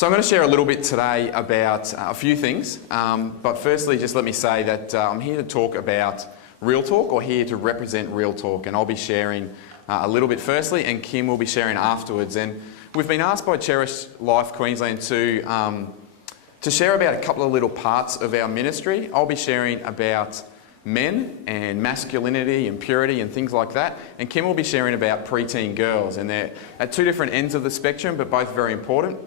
So I'm going to share a little bit today about a few things, but firstly just let me say that I'm here to talk about Real Talk, or here to represent Real Talk, and I'll be sharing a little bit firstly and Kim will be sharing afterwards. And we've been asked by Cherish Life Queensland to share about a couple of little parts of our ministry. I'll be sharing about men and masculinity and purity and things like that, and Kim will be sharing about preteen girls, and they're at two different ends of the spectrum but both very important.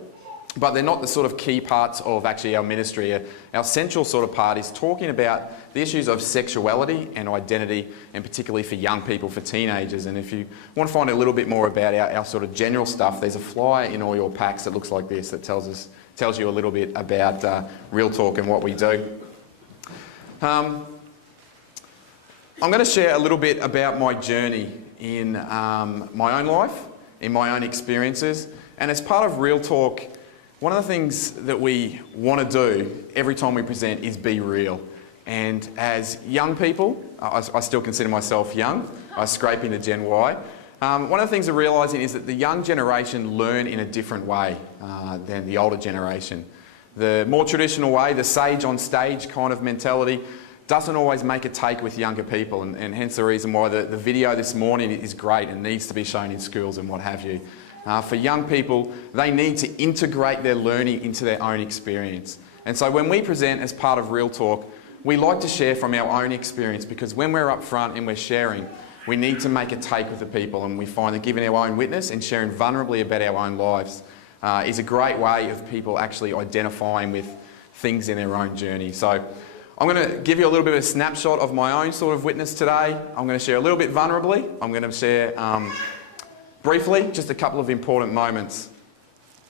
But they're not the sort of key parts of actually our ministry. Our central sort of part is talking about the issues of sexuality and identity, and particularly for young people, for teenagers. And if you want to find a little bit more about our sort of general stuff, there's a flyer in all your packs that looks like this that tells you a little bit about Real Talk and what we do. I'm going to share a little bit about my journey in my own life, in my own experiences, and as part of Real Talk, one of the things that we want to do every time we present is be real. And as young people, I still consider myself young, I scrape into Gen Y. One of the things we're realising is that the young generation learn in a different way than the older generation. The more traditional way, the sage on stage kind of mentality, doesn't always make a take with younger people, and hence the reason why the video this morning is great and needs to be shown in schools and what have you. For young people, they need to integrate their learning into their own experience. And so when we present as part of Real Talk, we like to share from our own experience, because when we're up front and we're sharing, we need to make a take with the people, and we find that giving our own witness and sharing vulnerably about our own lives is a great way of people actually identifying with things in their own journey. So I'm going to give you a little bit of a snapshot of my own sort of witness today. I'm going to share a little bit vulnerably. I'm going to share briefly just a couple of important moments,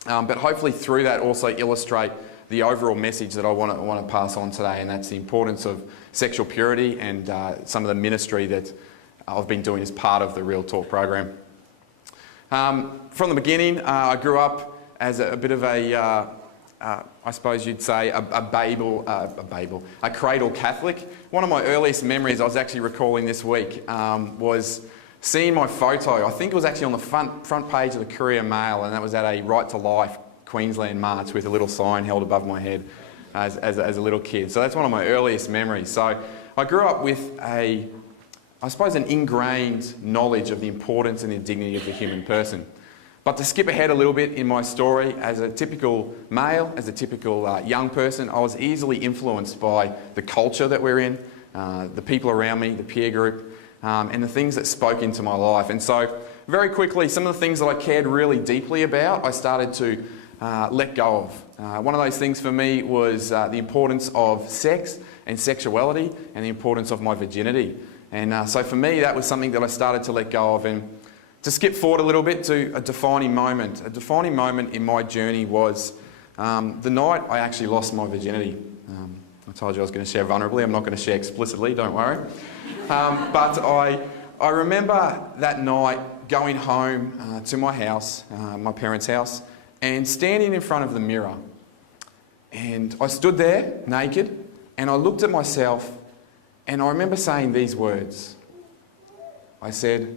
but hopefully through that also illustrate the overall message that I want to pass on today, and that's the importance of sexual purity and some of the ministry that I've been doing as part of the Real Talk program. From the beginning, I grew up as a bit of a I suppose you'd say a cradle Catholic. One of my earliest memories, I was actually recalling this week, was seeing my photo. I think it was actually on the front page of the Courier Mail, and that was at a Right to Life Queensland march with a little sign held above my head as a little kid. So that's one of my earliest memories. So I grew up with I suppose an ingrained knowledge of the importance and the dignity of the human person. But to skip ahead a little bit in my story, as a typical male, as a typical young person, I was easily influenced by the culture that we're in, the people around me, the peer group, and the things that spoke into my life. And so very quickly, some of the things that I cared really deeply about, I started to let go of. One of those things for me was the importance of sex and sexuality, and the importance of my virginity. And so for me, that was something that I started to let go of. And to skip forward a little bit to a defining moment in my journey was the night I actually lost my virginity. I told you I was going to share vulnerably. I'm not going to share explicitly, don't worry. But I remember that night going home to my house, my parents' house, and standing in front of the mirror. And I stood there naked, and I looked at myself, and I remember saying these words. I said,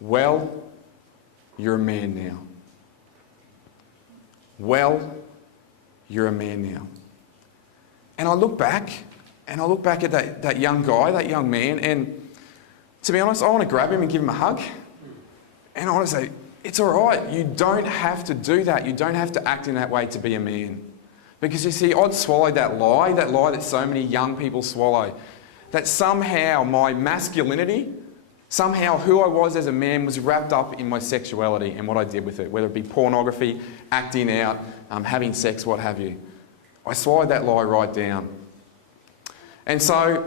"Well, you're a man now. Well, you're a man now." And I look back at that young guy, that young man, and to be honest, I want to grab him and give him a hug. And I want to say, it's all right, you don't have to do that. You don't have to act in that way to be a man. Because you see, I'd swallowed that lie that so many young people swallow, that somehow my masculinity, somehow who I was as a man was wrapped up in my sexuality and what I did with it, whether it be pornography, acting out, having sex, what have you. I swallowed that lie right down. And so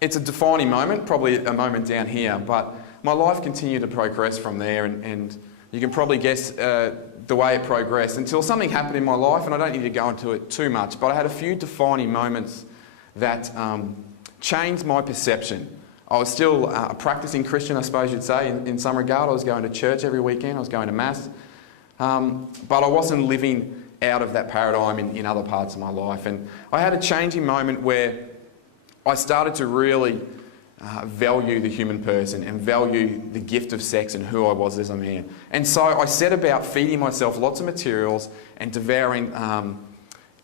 it's a defining moment, probably a moment down here, but my life continued to progress from there, and you can probably guess the way it progressed until something happened in my life, and I don't need to go into it too much, but I had a few defining moments that changed my perception. I was still a practicing Christian, I suppose you'd say, in some regard. I was going to church every weekend, I was going to Mass, but I wasn't living out of that paradigm in other parts of my life. And I had a changing moment where I started to really value the human person and value the gift of sex and who I was as a man. And so I set about feeding myself lots of materials and devouring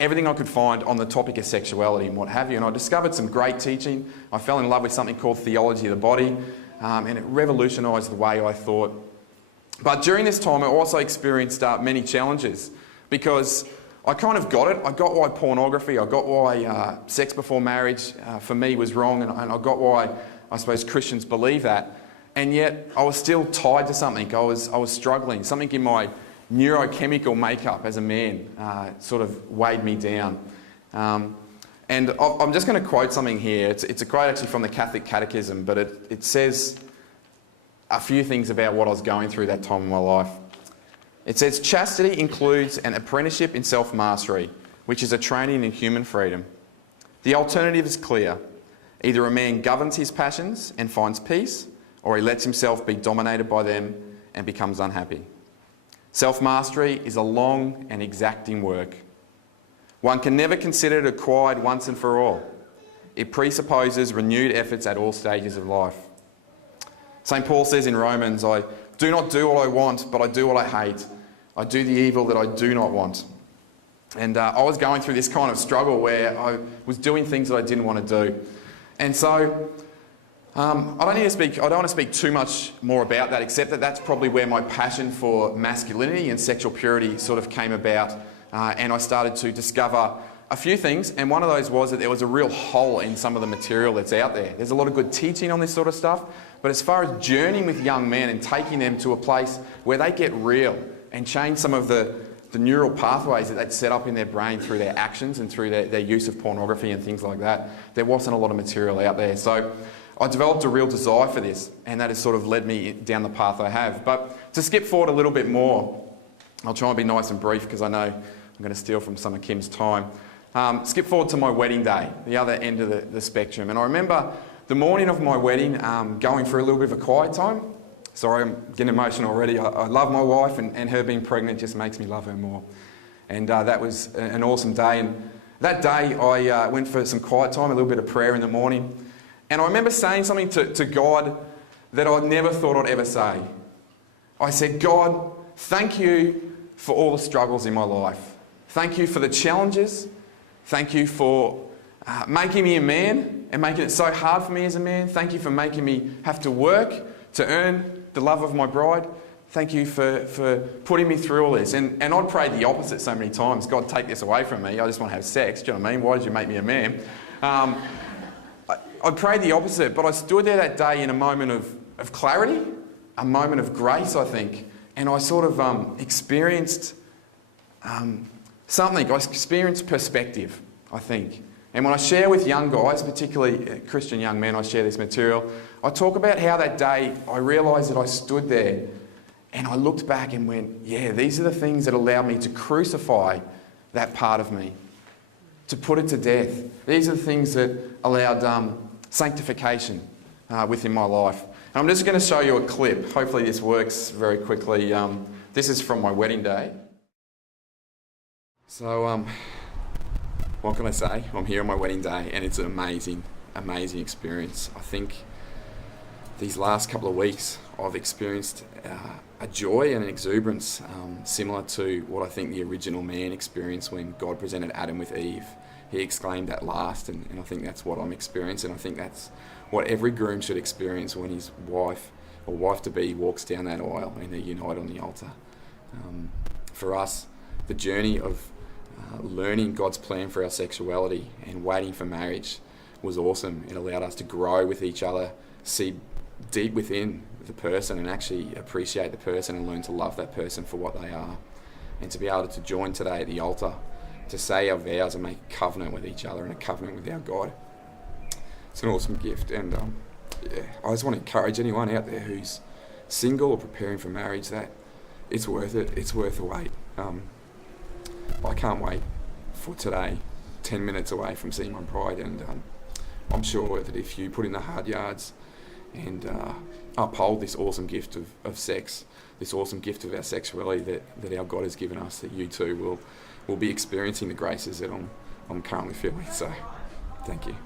everything I could find on the topic of sexuality and what have you. And I discovered some great teaching. I fell in love with something called theology of the body, and it revolutionised the way I thought. But during this time, I also experienced many challenges, because I kind of got it. I got why pornography, I got why sex before marriage for me was wrong, and I got why I suppose Christians believe that. And yet I was still tied to something. I was struggling. Something in my neurochemical makeup as a man sort of weighed me down. And I'm just going to quote something here. It's a quote actually from the Catholic Catechism, but it says a few things about what I was going through that time in my life. It says, "Chastity includes an apprenticeship in self-mastery, which is a training in human freedom. The alternative is clear. Either a man governs his passions and finds peace, or he lets himself be dominated by them and becomes unhappy. Self-mastery is a long and exacting work. One can never consider it acquired once and for all. It presupposes renewed efforts at all stages of life. St. Paul says in Romans, I do not do what I want, but I do what I hate. I do the evil that I do not want." And I was going through this kind of struggle where I was doing things that I didn't want to do. And so I don't want to speak too much more about that, except that that's probably where my passion for masculinity and sexual purity sort of came about. And I started to discover a few things, and one of those was that there was a real hole in some of the material that's out there. There's a lot of good teaching on this sort of stuff, but as far as journeying with young men and taking them to a place where they get real and change some of the neural pathways that they'd set up in their brain through their actions and through their use of pornography and things like that, there wasn't a lot of material out there. So I developed a real desire for this, and that has sort of led me down the path I have. But to skip forward a little bit more, I'll try and be nice and brief because I know I'm going to steal from some of Kim's time. Skip forward to my wedding day, the other end of the spectrum. And I remember the morning of my wedding going for a little bit of a quiet time. Sorry, I'm getting emotional already. I love my wife, and her being pregnant just makes me love her more. And that was an awesome day. And that day I went for some quiet time, a little bit of prayer in the morning. And I remember saying something to God that I never thought I'd ever say. I said, "God, thank you for all the struggles in my life. Thank you for the challenges. Thank you for making me a man and making it so hard for me as a man. Thank you for making me have to work to earn the love of my bride. Thank you for putting me through all this." And I'd prayed the opposite so many times. "God, take this away from me. I just want to have sex." Do you know what I mean? Why did you make me a man? I prayed the opposite, but I stood there that day in a moment of clarity, a moment of grace, I think. And I sort of experienced something. I experienced perspective, I think. And when I share with young guys, particularly Christian young men, I share this material, I talk about how that day I realised that I stood there and I looked back and went, yeah, these are the things that allowed me to crucify that part of me, to put it to death. These are the things that allowed sanctification within my life. And I'm just going to show you a clip. Hopefully this works very quickly. This is from my wedding day. So, what can I say? I'm here on my wedding day and it's an amazing, amazing experience. I think these last couple of weeks I've experienced a joy and an exuberance similar to what I think the original man experienced when God presented Adam with Eve. He exclaimed at last, and I think that's what I'm experiencing. I think that's what every groom should experience when his wife or wife-to-be walks down that aisle and they're united on the altar. For us, the journey of learning God's plan for our sexuality and waiting for marriage was awesome. It allowed us to grow with each other, see deep within the person and actually appreciate the person and learn to love that person for what they are. And to be able to join today at the altar, to say our vows and make a covenant with each other and a covenant with our God. It's an awesome gift. And I just want to encourage anyone out there who's single or preparing for marriage that it's worth it. It's worth the wait. I can't wait for today, 10 minutes away from seeing my bride, and I'm sure that if you put in the hard yards and uphold this awesome gift of sex, this awesome gift of our sexuality that our God has given us, that you too will be experiencing the graces that I'm currently feeling. So, thank you.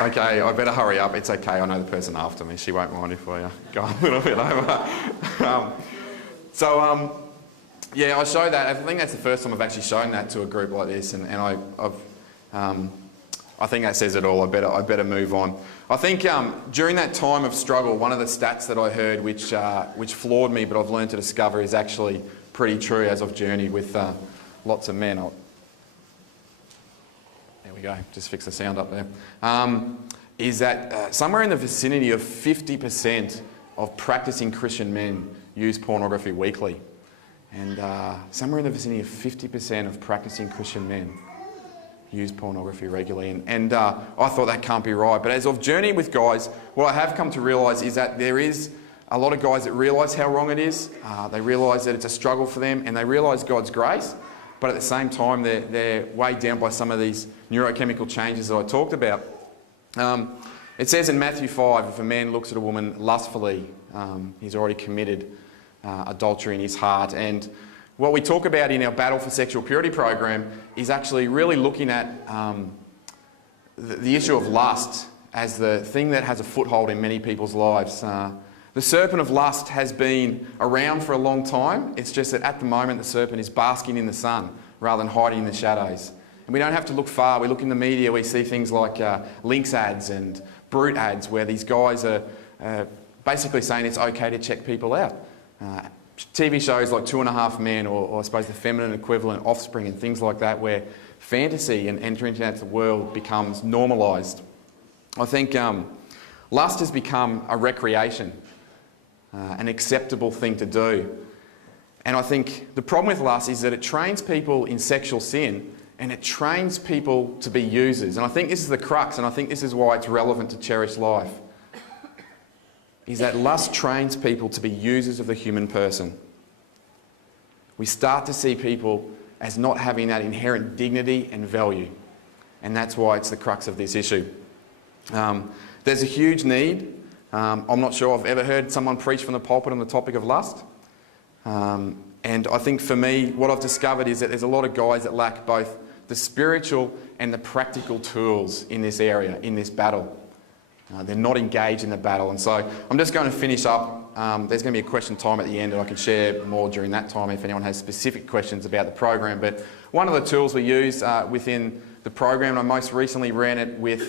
Okay, I better hurry up. It's okay, I know the person after me. She won't mind if I go a little bit over. Yeah, I show that. I think that's the first time I've actually shown that to a group like this, and I think that says it all. I better move on. I think during that time of struggle, one of the stats that I heard which floored me, but I've learned to discover is actually pretty true as I've journeyed with lots of men. There we go, just fix the sound up there. Is that somewhere in the vicinity of 50% of practicing Christian men use pornography weekly. And somewhere in the vicinity of 50% of practicing Christian men use pornography regularly. And I thought that can't be right. But as I've journeyed with guys, what I have come to realise is that there is a lot of guys that realise how wrong it is. They realise that it's a struggle for them, and they realise God's grace. But at the same time, they're weighed down by some of these neurochemical changes that I talked about. It says in Matthew 5, if a man looks at a woman lustfully, he's already committed adultery in his heart. And what we talk about in our Battle for Sexual Purity program is actually really looking at the issue of lust as the thing that has a foothold in many people's lives. The serpent of lust has been around for a long time. It's just that at the moment the serpent is basking in the sun rather than hiding in the shadows. And we don't have to look far. We look in the media, we see things like Lynx ads and Brute ads where these guys are basically saying it's okay to check people out. TV shows like 2.5 Men, or I suppose the feminine equivalent, Offspring and things like that, where fantasy and entering into the world becomes normalised. I think lust has become a recreation, an acceptable thing to do. And I think the problem with lust is that it trains people in sexual sin, and it trains people to be users. And I think this is the crux, and I think this is why it's relevant to Cherish life, is that lust trains people to be users of the human person. We start to see people as not having that inherent dignity and value. And that's why it's the crux of this issue. There's a huge need. I'm not sure I've ever heard someone preach from the pulpit on the topic of lust. And I think for me, what I've discovered is that there's a lot of guys that lack both the spiritual and the practical tools in this area, in this battle. They're not engaged in the battle. And so I'm just going to finish up. There's going to be a question time at the end, and I can share more during that time if anyone has specific questions about the program. But one of the tools we use within the program, and I most recently ran it with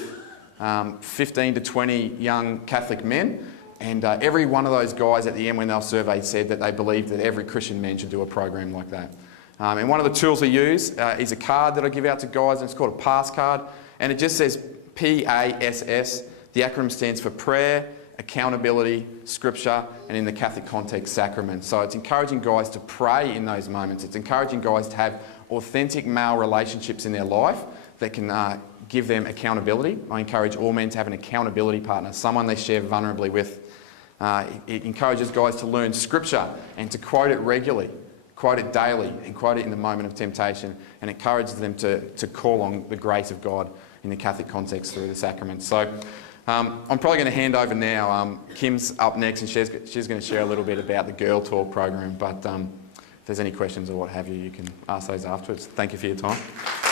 15 to 20 young Catholic men, and every one of those guys at the end when they were surveyed said that they believed that every Christian man should do a program like that. And one of the tools we use is a card that I give out to guys, and it's called a pass card, and it just says PASS. The acronym stands for prayer, accountability, scripture, and in the Catholic context, sacrament. So it's encouraging guys to pray in those moments. It's encouraging guys to have authentic male relationships in their life that can give them accountability. I encourage all men to have an accountability partner, someone they share vulnerably with. It encourages guys to learn scripture and to quote it regularly, quote it daily, and quote it in the moment of temptation, and encourages them to call on the grace of God in the Catholic context through the sacrament. So I'm probably going to hand over now. Kim's up next, and she's going to share a little bit about the Girl Talk program. But if there's any questions or what have you, you can ask those afterwards. Thank you for your time.